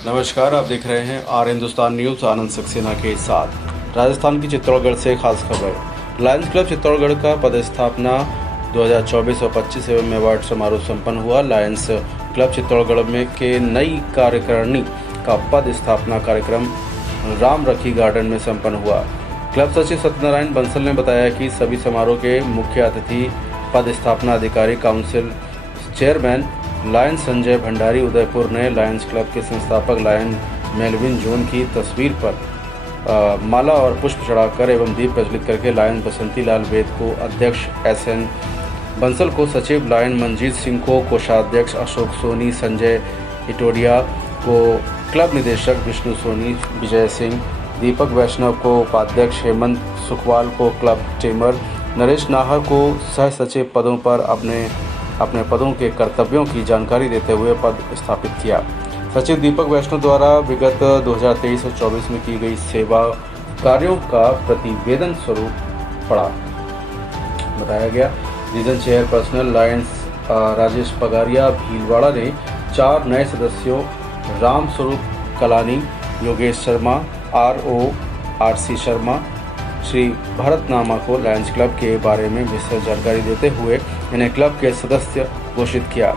नमस्कार, आप देख रहे हैं आर हिंदुस्तान न्यूज़ आनंद सक्सेना के साथ। राजस्थान की चित्तौड़गढ़ से खास खबर। लायंस क्लब चित्तौड़गढ़ का पदस्थापना 2024 और 25 एवं अवार्ड समारोह संपन्न हुआ। लायंस क्लब चित्तौड़गढ़ में के नई कार्यकारिणी का पद स्थापना कार्यक्रम राम रखी गार्डन में संपन्न हुआ। क्लब सचिव सत्यनारायण बंसल ने बताया कि सभी समारोह के मुख्य अतिथि पद स्थापना अधिकारी council chairman Lions Sanjay Bhandari Udaipur ने लायंस क्लब के संस्थापक लायन मेलविन जोन की तस्वीर पर माला और पुष्प चढ़ाकर एवं दीप प्रज्वलित करके लायन बसंती लाल वेद को अध्यक्ष SN बंसल को सचिव लायन मनजीत सिंह को कोषाध्यक्ष अशोक सोनी, संजय इटोडिया को क्लब निदेशक विष्णु सोनी, विजय सिंह, दीपक वैष्णव को उपाध्यक्ष, हेमंत सुखवाल को क्लब टेमर, नरेश नाहर को सह सचिव पदों पर अपने पदों के कर्तव्यों की जानकारी देते हुए पद स्थापित किया। सचिव दीपक वैष्णव द्वारा विगत 2023 और 24 में की गई सेवा कार्यों का प्रतिवेदन स्वरूप पढ़ा बताया गया। रीजन चेयरपर्सन लायंस राजेश पगारिया भीलवाड़ा ने 4 नए सदस्यों राम स्वरूप कलानी, योगेश शर्मा, RC शर्मा, श्री भरत नामा को लायंस क्लब के बारे में विस्तृत जानकारी देते हुए इन्हें क्लब के सदस्य घोषित किया।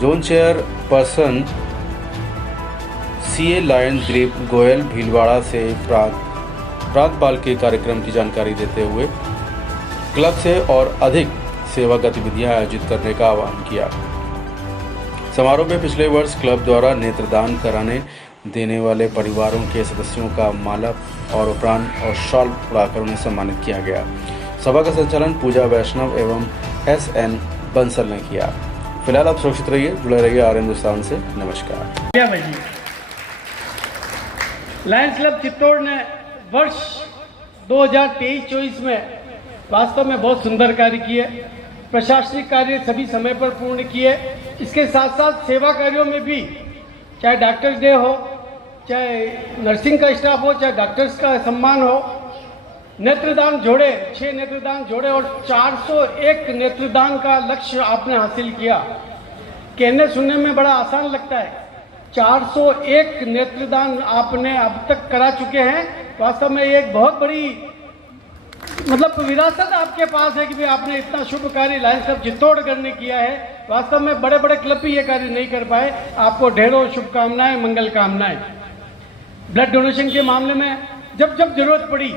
Zone chairperson CA lion Dilip Goyal Bhilwara से प्रातपाल के कार्यक्रम की जानकारी देते हुए क्लब से और अधिक सेवा गतिविधियां आयोजित करने का आह्वान किया। समारोह में पिछले वर्ष क्लब द्वारा नेत्रदान कराने देने वाले परिवारों के सदस्यों का माला और उपरांत और शॉल उड़ाकर उन्हें सम्मानित किया गया। सभा का संचालन पूजा वैष्णव एवं SN बंसल ने किया। फिलहाल आप सुरक्षित रहिए, जुड़े रहिए आर हिंदुस्तान से। नमस्कार। लायंस क्लब चित्तौड़ ने वर्ष 2023-24 में वास्तव में बहुत सुंदर कार्य किए। प्रशासनिक कार्य सभी समय पर पूर्ण किए। इसके साथ साथ सेवा कार्यों में भी, चाहे डॉक्टर्स डे हो, चाहे नर्सिंग का स्टाफ हो, चाहे डॉक्टर्स का सम्मान हो, नेत्रदान जोड़े 6 नेत्रदान जोड़े और 401 नेत्रदान का लक्ष्य आपने हासिल किया। कहने सुनने में बड़ा आसान लगता है, 401 नेत्रदान आपने अब तक करा चुके हैं। वास्तव में ये एक बहुत बड़ी विरासत आपके पास है कि भाई आपने इतना शुभ कार्य लायंस क्लब चित्तौड़गढ़ ने किया है। वास्तव में बड़े बड़े क्लब भी ये कार्य नहीं कर पाए। आपको ढेरों शुभकामनाएं, मंगल कामनाएं। ब्लड डोनेशन के मामले में जब जब जरूरत पड़ी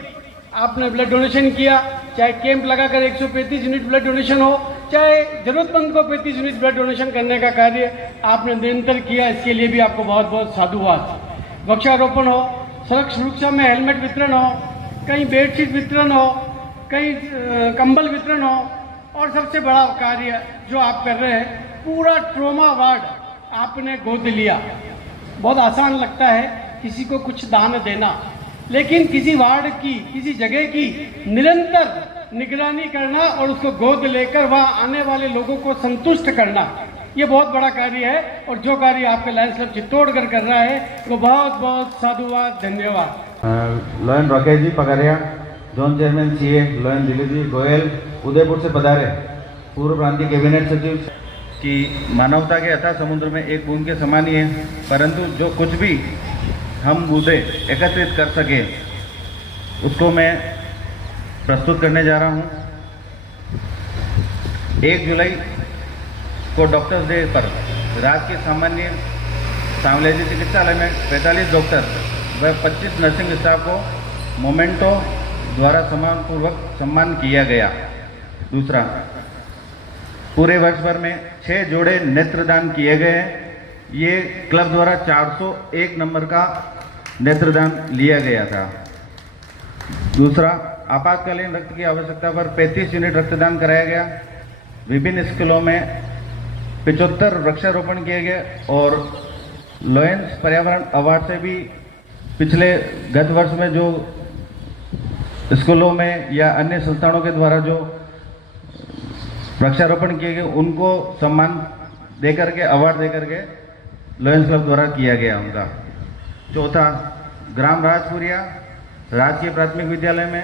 आपने ब्लड डोनेशन किया, चाहे कैंप लगाकर 135 यूनिट ब्लड डोनेशन हो, चाहे जरूरतमंद को 35 यूनिट ब्लड डोनेशन करने का कार्य आपने निरंतर किया। इसके लिए भी आपको बहुत बहुत साधुवाद। वृक्षारोपण हो, सड़क सुरक्षा में हेलमेट वितरण हो, कहीं बेडशीट वितरण हो, कहीं कंबल वितरण हो, और सबसे बड़ा कार्य जो आप कर रहे हैं, पूरा ट्रॉमा वार्ड आपने गोद लिया। बहुत आसान लगता है किसी को कुछ दान देना, लेकिन किसी वार्ड की, किसी जगह की निरंतर निगरानी करना और उसको गोद लेकर वहाँ आने वाले लोगों को संतुष्ट करना, ये बहुत बड़ा कार्य है। और जो कार्य आपके लायंस क्लब चित्तौड़गढ़ कर रहा है वो बहुत बहुत साधुवाद, धन्यवाद। Lion Rakesh ji Pagaria, zone chairman CA lion Dilip ji Goyal Udaipur से पधारे, पूर्व प्रांतीय कैबिनेट सचिव। कि मानवता के अथाह समुद्र में एक बूंद के समान ही है, परंतु जो कुछ भी हम बूंदे एकत्रित कर सके उसको मैं प्रस्तुत करने जा रहा हूँ। 1 जुलाई को डॉक्टर्स डे पर राजकीय सामान्य सांवलेजी चिकित्सालय में 45 डॉक्टर व 25 नर्सिंग स्टाफ को मोमेंटो द्वारा सम्मानपूर्वक सम्मान किया गया। दूसरा, पूरे वर्ष भर में 6 जोड़े नेत्रदान किए गए हैं। ये क्लब द्वारा 401 नंबर का नेत्रदान लिया गया था। दूसरा, आपातकालीन रक्त की आवश्यकता पर 35 यूनिट रक्तदान कराया गया। विभिन्न स्कूलों में 75 वृक्षारोपण किए गए और लायंस पर्यावरण अवार्ड से भी पिछले गत वर्ष में जो स्कूलों में या अन्य संस्थानों के द्वारा जो वृक्षारोपण किए गए उनको सम्मान देकर के, अवार्ड देकर के लायंस क्लब द्वारा किया गया उनका। चौथा, ग्राम राजपुरिया राजकीय प्राथमिक विद्यालय में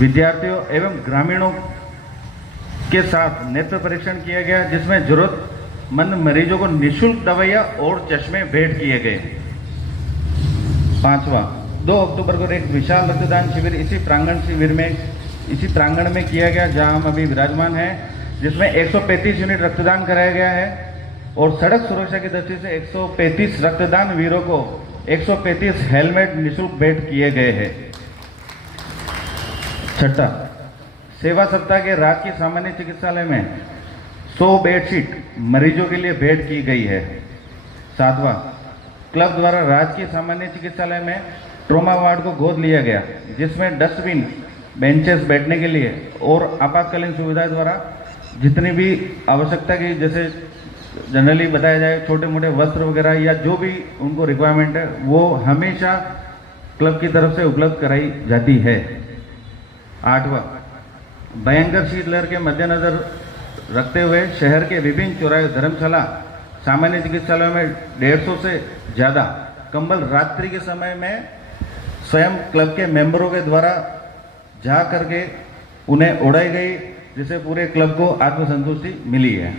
विद्यार्थियों एवं ग्रामीणों के साथ नेत्र परीक्षण किया गया, जिसमें जरूरत मंद मरीजों को निःशुल्क दवाइयाँ और चश्मे भेंट किए गए। 5वां, 2 अक्टूबर को एक विशाल रक्तदान शिविर इसी प्रांगण में किया गया जहां हम अभी विराजमान हैं, जिसमें 135 यूनिट रक्तदान कराया गया है और सड़क सुरक्षा की दृष्टि से 135 रक्तदान वीरों को 135 हेलमेट निःशुल्क भेंट किए गए हैं। 6, सेवा सप्ताह के राजकीय सामान्य चिकित्सालय में 100 बेडशीट मरीजों के लिए भेंट की गई है। 7वां, क्लब द्वारा राजकीय सामान्य चिकित्सालय में ट्रॉमा वार्ड को गोद लिया गया, जिसमें डस्टबिन, बेंचेस बैठने के लिए और आपातकालीन सुविधाएं द्वारा जितनी भी आवश्यकता की, जैसे जनरली बताया जाए छोटे मोटे वस्त्र वगैरह या जो भी उनको रिक्वायरमेंट है वो हमेशा क्लब की तरफ से उपलब्ध कराई जाती है। 8वां, भयंकर शीतलहर के मद्देनजर रखते हुए शहर के विभिन्न चौराहे, धर्मशाला, सामान्य चिकित्सालयों में 150 से ज़्यादा कंबल रात्रि के समय में स्वयं क्लब के मेंबरों के द्वारा जा करके उन्हें उड़ाई गई, जिससे पूरे क्लब को आत्मसंतुष्टि मिली है।